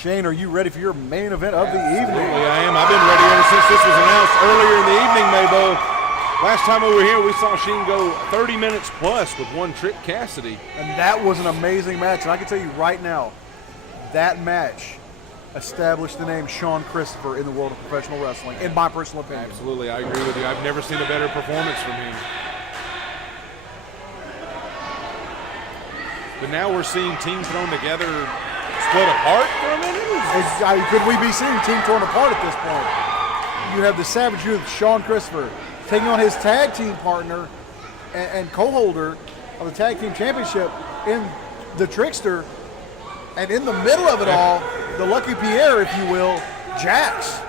Shane, are you ready for your main event of the evening? Absolutely, I am. I've been ready ever since this was announced earlier in the evening, Mabo. Last time we were here, we saw Shean go 30 minutes plus with one Trick Cassidy. And that was an amazing match. And I can tell you right now, that match established the name Sean Christopher in the world of professional wrestling, in my personal opinion. Absolutely, I agree with you. I've never seen a better performance from him. But now we're seeing teams thrown together, split apart for a minute? Could we be seeing team torn apart at this point? You have the Savage Youth, Sean Christopher, taking on his tag team partner and co-holder of the Tag Team Championship in the Trickster. And in the middle of it all, the Lucky Pierre, if you will, JACS.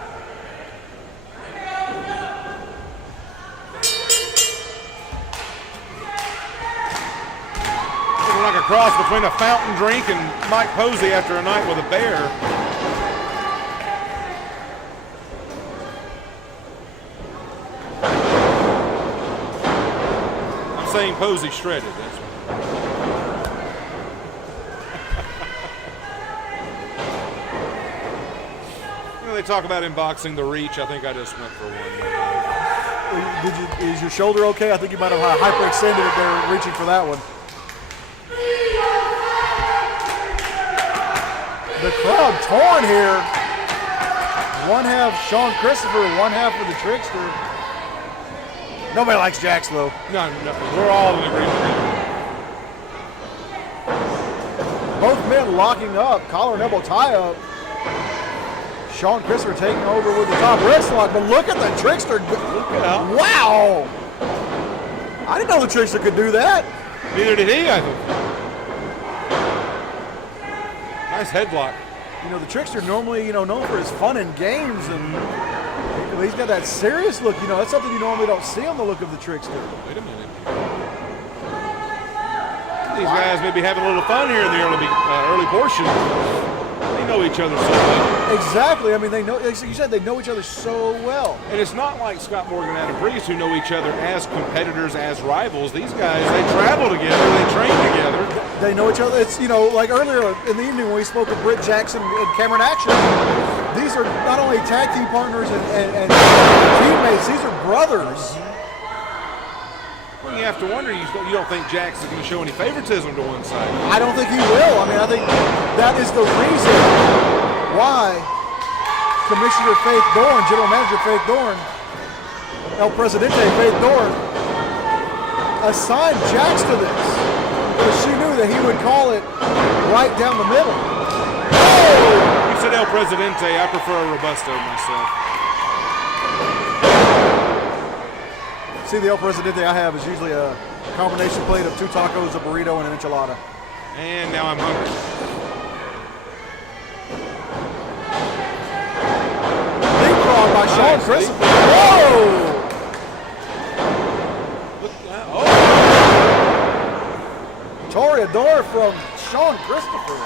Looking like a cross between a fountain drink and Mike Posey after a night with a bear. I'm saying Posey shredded, that's what. They talk about in boxing the reach. I think I just went for one. Is your shoulder okay? I think you might have hyperextended it there, reaching for that one. The crowd torn here. One half Sean Christopher, one half for the Trickster. Nobody likes JACS though. No, we're all in agreement. Both men locking up, collar and elbow tie up. Sean Christopher taking over with the top wrist lock, but look at the Trickster. Wow! I didn't know the Trickster could do that. Neither did he, I think. Nice headlock. You know, the Trickster normally, known for his fun and games, and he's got that serious look. That's something you normally don't see on the look of the Trickster. Wait a minute. These guys may be having a little fun here in the early portion. They know each other so well. Exactly. I mean, they know. Like you said, they know each other so well. And it's not like Scott Morgan and Adam Priest who know each other as competitors, as rivals. These guys, they travel together, they train together. They know each other. It's, like earlier in the evening when we spoke of Britt Jackson and Cameron Action, these are not only tag team partners and teammates, these are brothers. Well, you have to wonder, you don't think JACS is going to show any favoritism to one side? I don't think he will. I mean, I think that is the reason why Commissioner Faith Dorn, General Manager Faith Dorn, El Presidente Faith Dorn, assigned JACS to this. Because she knew that he would call it right down the middle. Oh! You said El Presidente. I prefer a Robusto myself. See, the El Presidente I have is usually a combination plate of 2 tacos, a burrito, and an enchilada. And now I'm hungry. Leapfrog by Sean Christopher. Whoa! Toreador from Sean Christopher.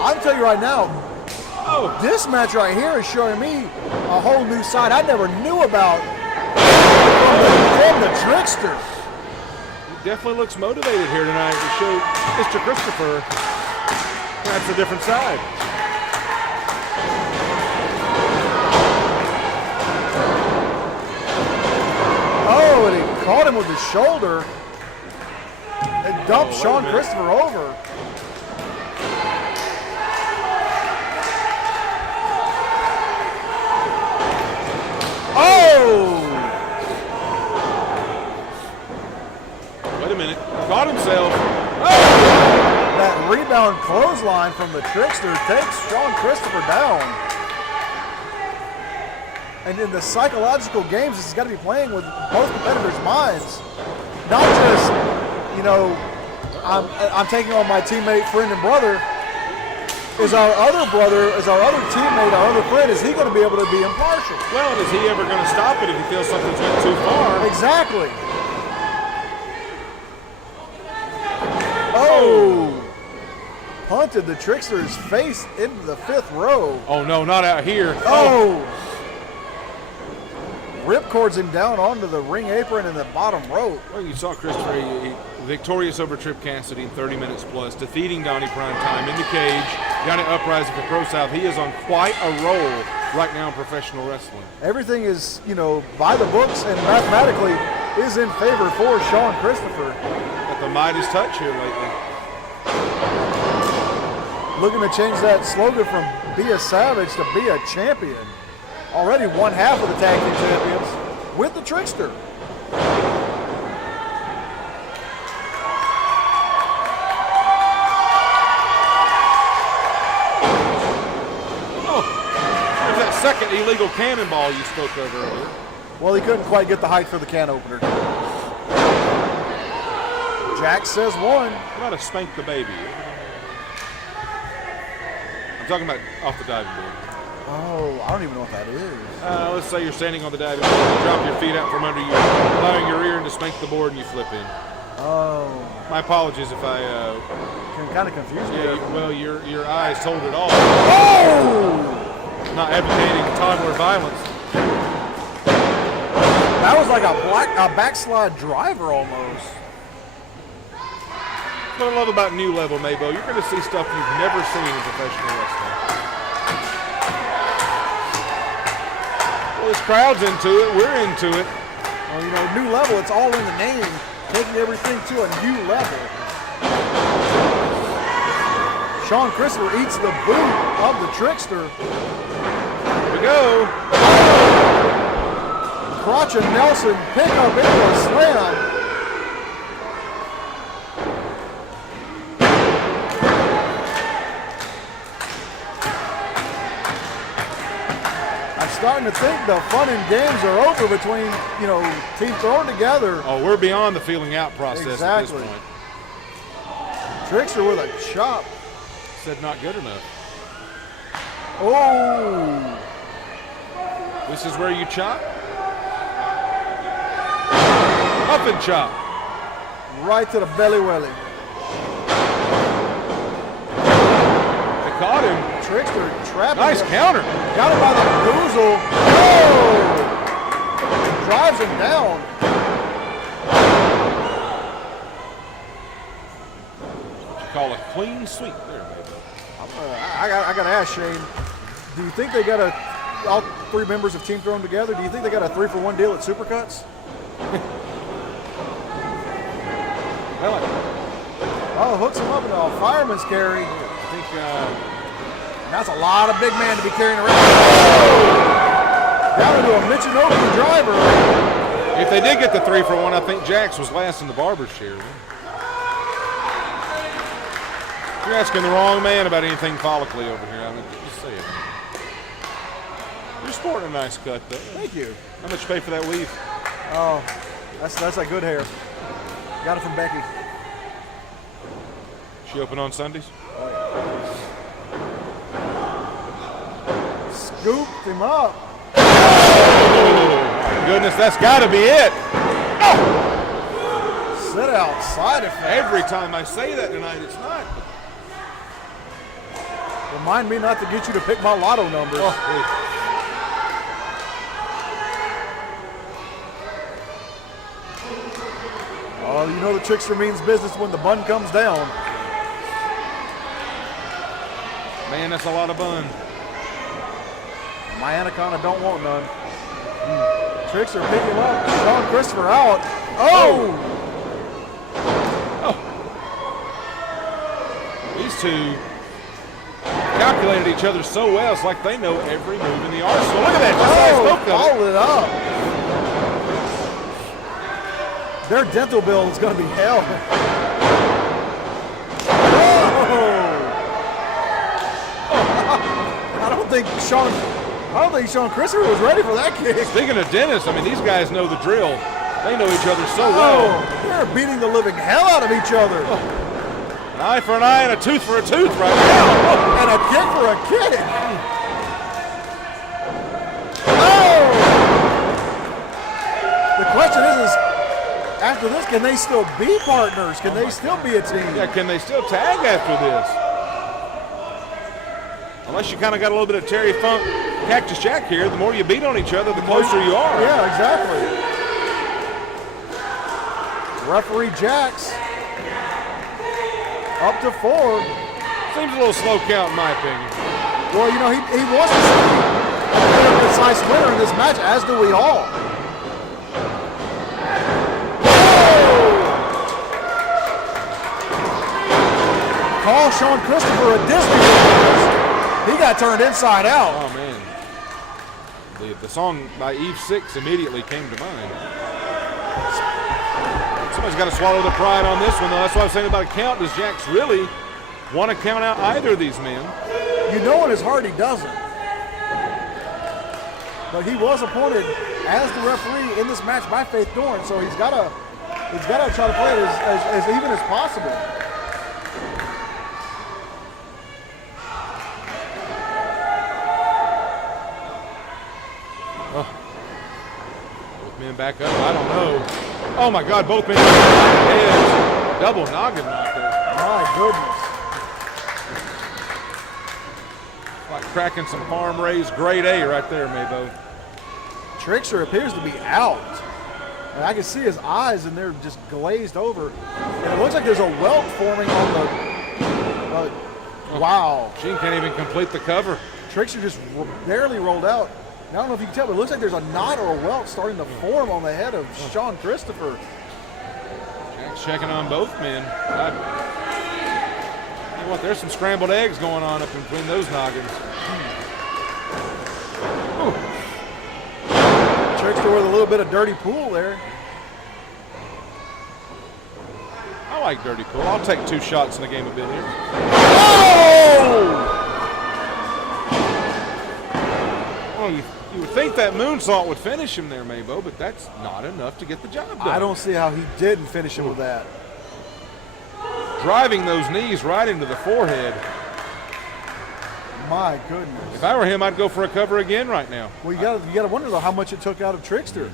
I'm telling you right now, this match right here is showing me a whole new side I never knew about from the Trickster. He definitely looks motivated here tonight to show Mr. Christopher that's a different side. Oh, and he caught him with his shoulder and dumped Sean Christopher over. Oh! Wait a minute. Caught himself. Oh! That rebound clothesline from the Trickster takes Sean Christopher down. And in the psychological games, this has got to be playing with both competitors' minds. Not just, I'm taking on my teammate, friend, and brother. Is our other brother, is our other teammate, our other friend, is he going to be able to be impartial? Well, is he ever going to stop it if he feels something's went too far? Exactly. Oh! Punted the Trickster's face into the 5th row. Oh, no, not out here. Oh! ripcords him down onto the ring apron and the bottom rope. Well, you saw Christopher he victorious over Trip Cassidy in 30 minutes plus, defeating Donnie Primetime in the cage. Got it uprising for Pro South. He is on quite a roll right now in professional wrestling. Everything is, by the books and mathematically is in favor for Sean Christopher. Got the Midas touch here lately. Looking to change that slogan from be a savage to be a champion. Already one half of the tag team champions with the Trickster. Oh, there's that second illegal cannonball you spoke of earlier. Well, he couldn't quite get the height for the can opener. JACS says one. How about a spank the baby? I'm talking about off the diving board. Oh, I don't even know what that is. Let's say you're standing on the diving board, you drop your feet out from under you, allowing your rear to spank the board, and you flip in. Oh. My apologies if I. Kind of confused me. Yeah, well, your eyes told it all. Oh! Not advocating toddler violence. That was like a backslide driver almost. What I love about New Level, Maybo, you're going to see stuff you've never seen in professional wrestling. Well, this crowd's into it. We're into it. Well, New Level, it's all in the name, taking everything to a new level. Sean Christopher eats the boot of the Trickster. Here we go. Crotch and Nelson pick up into a slam. Starting to think the fun and games are over between, teams thrown together. Oh, we're beyond the feeling out process at this point. Trickster with a chop. Said not good enough. Oh. This is where you chop. Up and chop. Right to the belly welly. They caught him. Trickster trapping nice him. Counter. Got him by the goozle. Oh! Drives him down. What you call a clean sweep there, baby. I got to ask Shane, do you think they got all three members of Team thrown together, do you think they got a 3-for-1 deal at Supercuts? Oh, hooks him up into a fireman's carry. I think that's a lot of big man to be carrying around. Down into a Michinoku driver. if they did get the 3-for-1, I think JACS was last in the barber's chair. You're asking the wrong man about anything follically over here. I mean, just say it. You're sporting a nice cut, though. Thank you. How much you pay for that weave? Oh, that's a good hair. Got it from Becky. She open on Sundays? Scooped him up. Oh, my goodness, that's got to be it. Oh! Sit out side effect. Every time I say that tonight, it's not. Remind me not to get you to pick my lotto numbers. Oh, you know the Trickster means business when the bun comes down. Man, that's a lot of bun. My Anaconda don't want none. Trickster picking him up. Sean Christopher out. Oh! These two calculated each other so well. It's like they know every move in the arsenal. Look at that. Followed it up. Their dental bill is going to be hell. I don't think Sean Christopher was ready for that kick. Speaking of dentists, I mean, these guys know the drill. They know each other so well. They're beating the living hell out of each other. An eye for an eye and a tooth for a tooth right now. And a kick for a kick. Oh! The question is after this, can they still be partners? Can they still be a team? Yeah, can they still tag after this? Unless you kind of got a little bit of Terry Funk, Cactus Jack here, the more you beat on each other, the closer you are. Yeah, exactly. Referee JACS up to 4. Seems a little slow count in my opinion. Well, you know, he wants to see a clear, concise winner in this match, as do we all. Call Sean Christopher a Disney. He got turned inside out. Oh, man. The song by Eve 6 immediately came to mind. Somebody's got to swallow the pride on this one, though. That's what I was saying about a count. Does JACS really want to count out either of these men? You know in his heart he doesn't. But he was appointed as the referee in this match by Faith Dorn, so he's got to try to play it as even as possible. Both men back up. I don't know. Oh my God! Both men heads. Double noggin knocker. My goodness. Like cracking some farm raised grade A right there, Maybo. Trickster appears to be out. And I can see his eyes, and they're just glazed over. And it looks like there's a welt forming on the. Wow. Shean can't even complete the cover. Trickster just barely rolled out. And I don't know if you can tell, but it looks like there's a knot or a welt starting to form on the head of Sean Christopher. JACS checking on both men. You know what? There's some scrambled eggs going on up in between those noggins. Trickster with a little bit of dirty pool there. I like dirty pool. I'll take 2 shots in a game of billiards. Oh! Well, you would think that moonsault would finish him there, Maybo, but that's not enough to get the job done. I don't see how he didn't finish him with that. Driving those knees right into the forehead. My goodness. If I were him, I'd go for a cover again right now. Well, you gotta wonder though how much it took out of Trickster.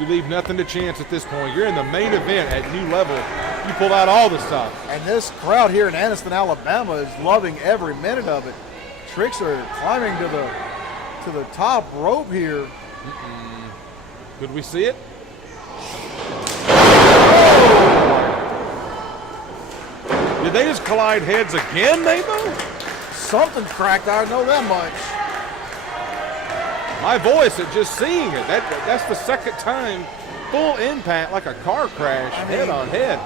You leave nothing to chance at this point. You're in the main event at new level. You pulled out all the stops. And this crowd here in Anniston, Alabama is loving every minute of it. Trickster climbing to the top rope here. Could we see it? Did they just collide heads again, Maybo? Something's cracked, I know that much. My voice at just seeing it. That's the second time. Full impact like a car crash, head on head.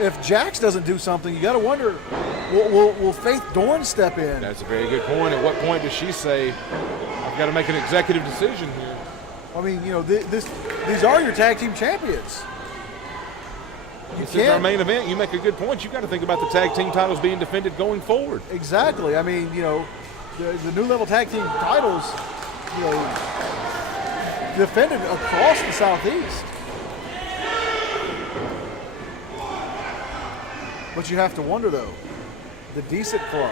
If JACS doesn't do something, you got to wonder, will Faith Dorn step in? That's a very good point. At what point does she say, I've got to make an executive decision here? I mean, you know, these are your tag team champions. This is our main event. You make a good point. You've got to think about the tag team titles being defended going forward. Exactly. I mean, you know, the new level tag team titles, you know, defended across the Southeast. But you have to wonder, though, the Decent Club.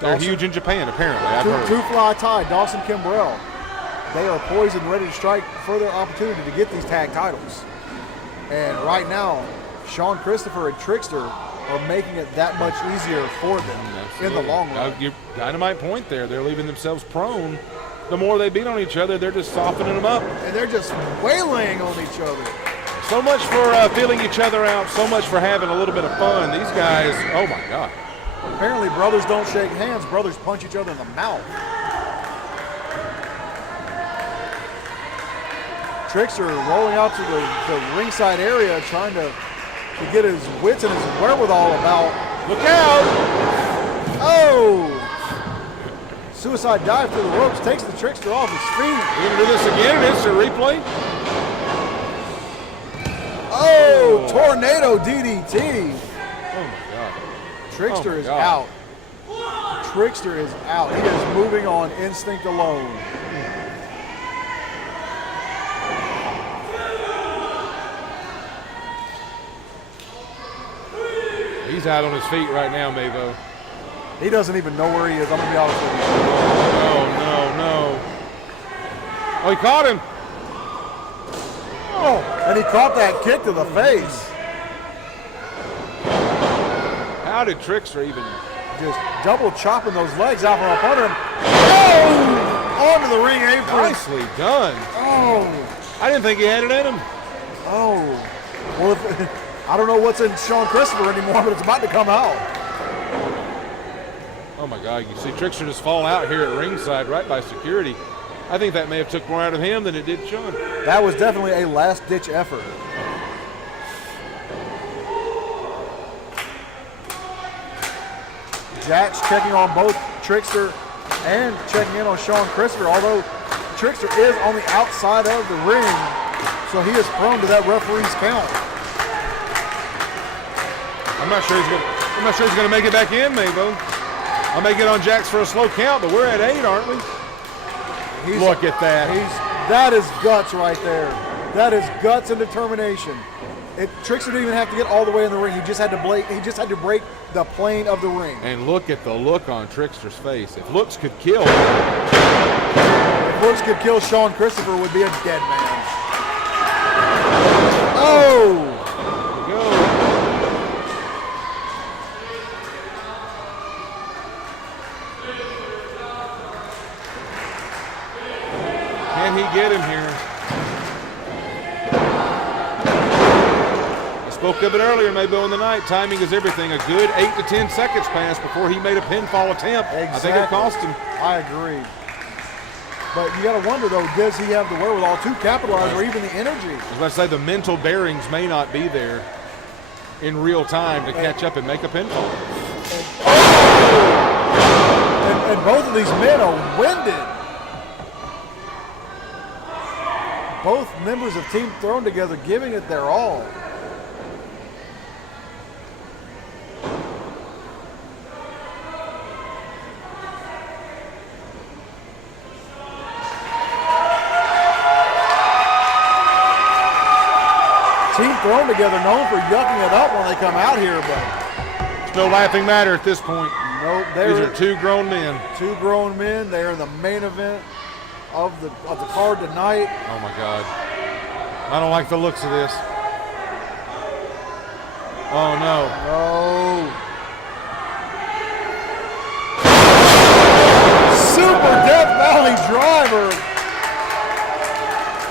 They're huge in Japan, apparently. I've heard. Two Fly Tie, Dawson Kimbrell. They are poised and ready to strike further opportunity to get these tag titles. And right now, Sean Christopher and Trickster are making it that much easier for them in the long run. Your dynamite point there. They're leaving themselves prone. The more they beat on each other, they're just softening them up. And they're just waylaying on each other. So much for feeling each other out, so much for having a little bit of fun. These guys, oh my God. Apparently brothers don't shake hands, brothers punch each other in the mouth. Trickster rolling out to the ringside area, trying to get his wits and his wherewithal about. Look out! Oh! Suicide dive through the ropes, takes the Trickster off his feet. We're going to do this again, an instant replay. Oh, tornado DDT. Oh my God. Trickster is out. Trickster is out. He is moving on instinct alone. He's out on his feet right now, Maybo. He doesn't even know where he is. I'm going to be honest with you. No. Oh, he caught him. Oh, and he caught that kick to the face. How How did Trickster even? Just double chopping those legs out from up under him. Oh! Onto the ring apron. Nicely done. Oh! I didn't think he had it in him. Oh! Well, I don't know what's in Sean Christopher anymore, but it's about to come out. Oh my God! You see Trickster just fall out here at ringside, right by security. I think that may have took more out of him than it did Sean. That was definitely a last-ditch effort. JACS checking on both Trickster and checking in on Sean Christopher, although Trickster is on the outside of the ring, so he is prone to that referee's count. I'm not sure he's gonna make it back in, Mabo. I may get on JACS for a slow count, but we're at 8, aren't we? Look at that. That is guts right there. That is guts and determination. Trickster didn't even have to get all the way in the ring. He just had to break the plane of the ring. And look at the look on Trickster's face. If looks could kill, Sean Christopher would be a dead man. Oh! There we go. Can he get him here? I spoke of it earlier, maybe in the night. Timing is everything. A good 8 to 10 seconds passed before he made a pinfall attempt. Exactly. I think it cost him. I agree. But you got to wonder, though, does he have the wherewithal to capitalize or even the energy? I was about to say the mental bearings may not be there in real time to catch up and make a pinfall. And both of these men are winded. Both members of Team Thrown Together giving it their all. Team Thrown Together known for yucking it up when they come out here, but It's no laughing matter at this point. nope, These are two grown men. two grown men. They are in the main event of the card tonight. Oh my God. I don't like the looks of this. Oh no. Oh. Super Death Valley driver.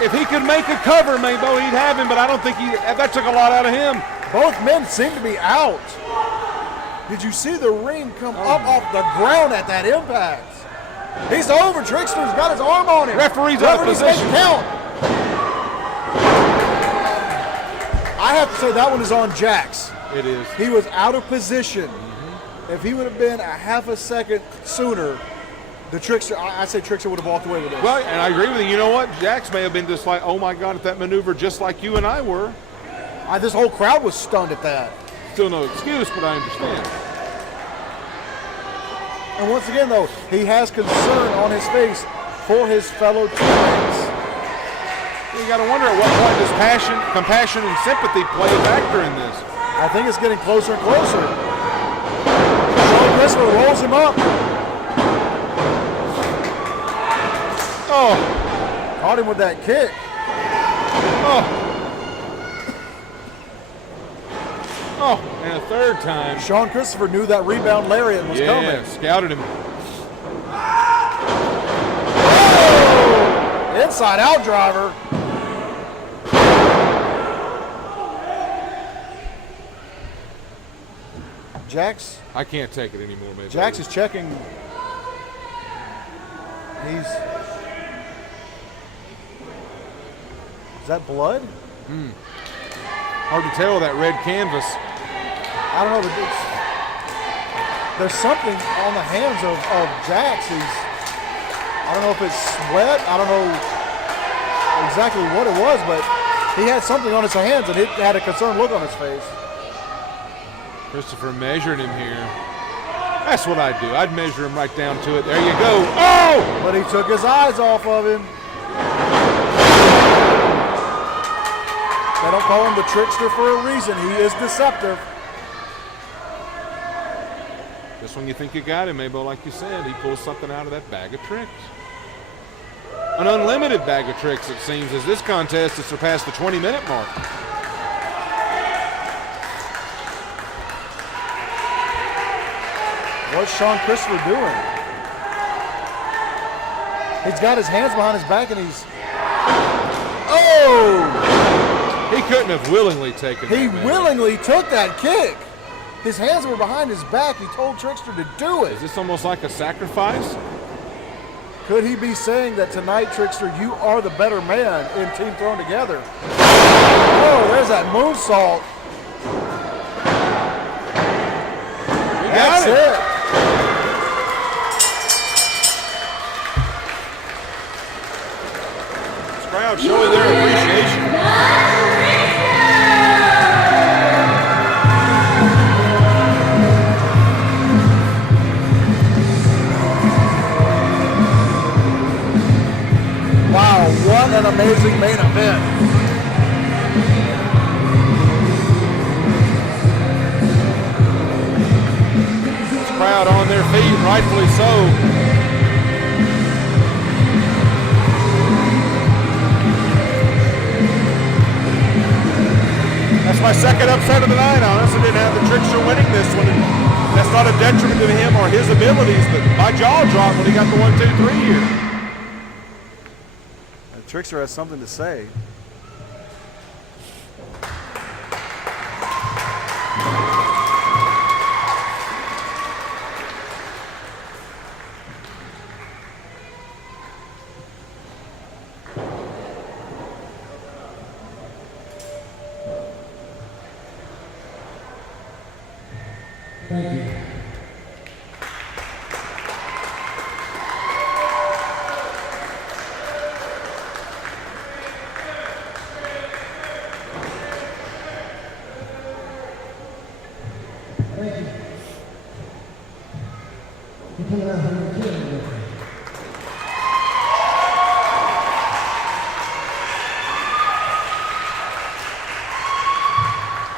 If he could make a cover, Maybo, he'd have him, but I don't think that took a lot out of him. Both men seem to be out. Did you see the ring come up off the ground at that impact? He's over. Trickster's got his arm on him. Referee's out of position. Count. I have to say that one is on JACS. It is. He was out of position. If he would have been a half a second sooner, the Trickster, I say Trickster would have walked away with this. Well, and I agree with you. You know what? JACS may have been just like, oh my God, at that maneuver, just like you and I were. This whole crowd was stunned at that. Still no excuse, but I understand. And once again, though, he has concern on his face for his fellow teammates. You got to wonder at what point does compassion, and sympathy play a factor in this? I think it's getting closer and closer. Sean Christopher rolls him up. Oh. Caught him with that kick. Oh. Oh, and a third time. Sean Christopher knew that rebound lariat was coming. Yeah, scouted him. Oh! Inside out driver. JACS. I can't take it anymore, man. JACS is checking. Is that blood? Hard to tell with that red canvas. I don't know, but there's something on the hands of JACS. I don't know if it's sweat. I don't know exactly what it was, but he had something on his hands and it had a concerned look on his face. Christopher measured him here. That's what I'd do. I'd measure him right down to it. There you go. Oh! But he took his eyes off of him. They don't call him the Trickster for a reason. He is deceptive. Just when you think you got him, Mabo, like you said, he pulls something out of that bag of tricks. An unlimited bag of tricks, it seems, as this contest has surpassed the 20-minute mark. What's Sean Christopher doing? He's got his hands behind his back and he's... Oh! He couldn't have willingly taken He that, man. willingly took that kick. His hands were behind his back. He told Trickster to do it. Is this almost like a sacrifice? Could he be saying that tonight, Trickster, you are the better man in Team Thrown Together? Oh, there's that moonsault. That's it. This crowd showing their appreciation. Wow, what an amazing main event. This crowd on their feet, rightfully so. That's my second upset of the night. I honestly didn't have the Trickster winning this one. And that's not a detriment to him or his abilities, but my jaw dropped when he got the 1, 2, 3 here. Trickster has something to say. Thank you.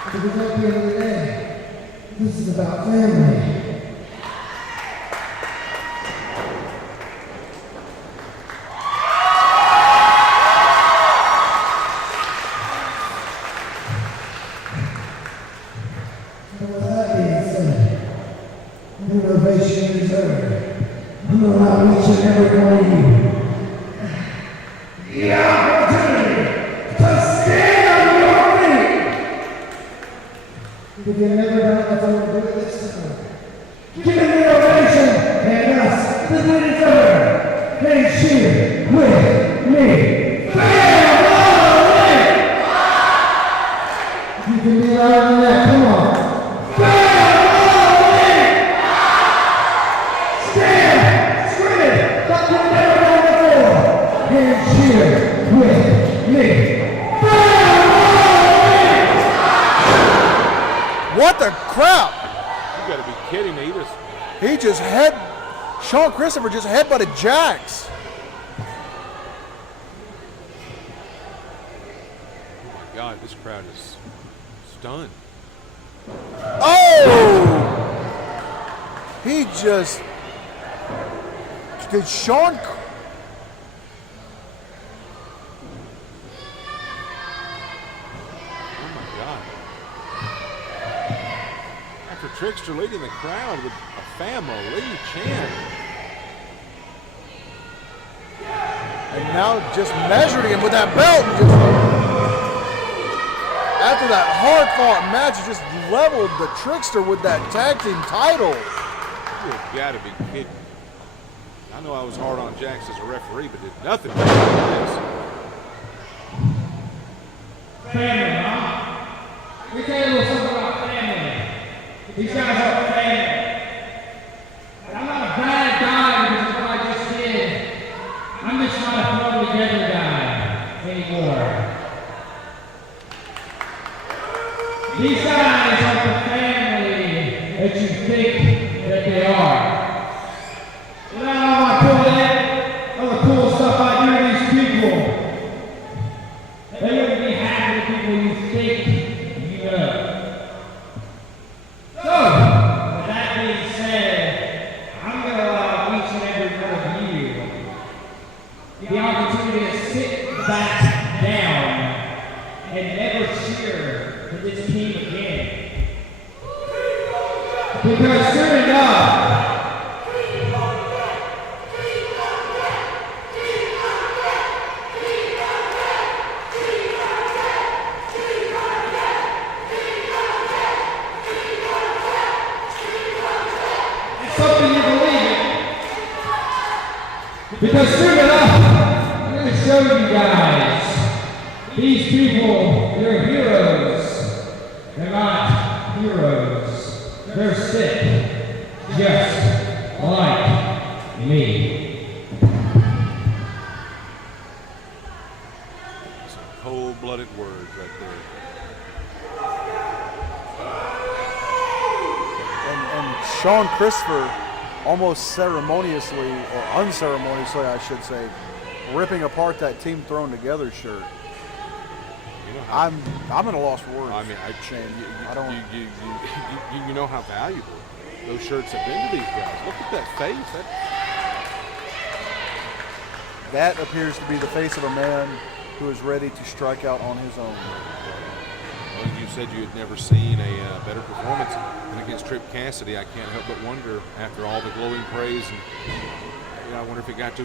Because at the end of the day, this is about family. And with that being said, the ovation is over. I'm going to allow each and every one of you the opportunity to stand on your feet. If you've never done it, that's what we're doing this time. Give them the ovation and us, the leaders over, and cheer with me. Family! You can be louder than that, come on. Family! Stand, scream it, like you've never done before, and cheer with me. What the crap? You gotta be kidding me. Sean Christopher just headbutted JACS. Oh my God, this crowd is stunned. Oh! He just... Did Sean... Oh my God. After Trickster leading the crowd with a family chant. And now just measuring him with that belt. And just, after that hard-fought match, he just leveled the Trickster with that tag team title. You gotta be kidding. I know I was hard on JACS as a referee, but did nothing better than this. Family, huh? Let me tell you a little something about family. These guys are family. And I'm not a bad guy because of what I just did. I'm just not a thrown together guy anymore. These guys are the family that you think that they are. You know how I pull that? All the cool stuff I do to these people. They wouldn't be half the people you think you know. So, with that being said, I'm going to allow each and every one of you the opportunity to sit back down and never cheer for this team again. Because soon enough, Because soon enough, I'm going to show you guys. These people, they're heroes. They're not heroes. They're sick. Just like me. Some cold-blooded words right there. And Sean Christopher almost ceremoniously, or unceremoniously I should say, ripping apart that Team Thrown Together shirt. You know how, I'm at a loss for words. I mean, Shane. I I don't. you know how valuable those shirts have been to these guys. Look at that face. That appears to be the face of a man who is ready to strike out on his own. Well, you said you had never seen a better performance than against Trip Cassidy. I can't help but wonder, after all the glowing praise, and I wonder if it got to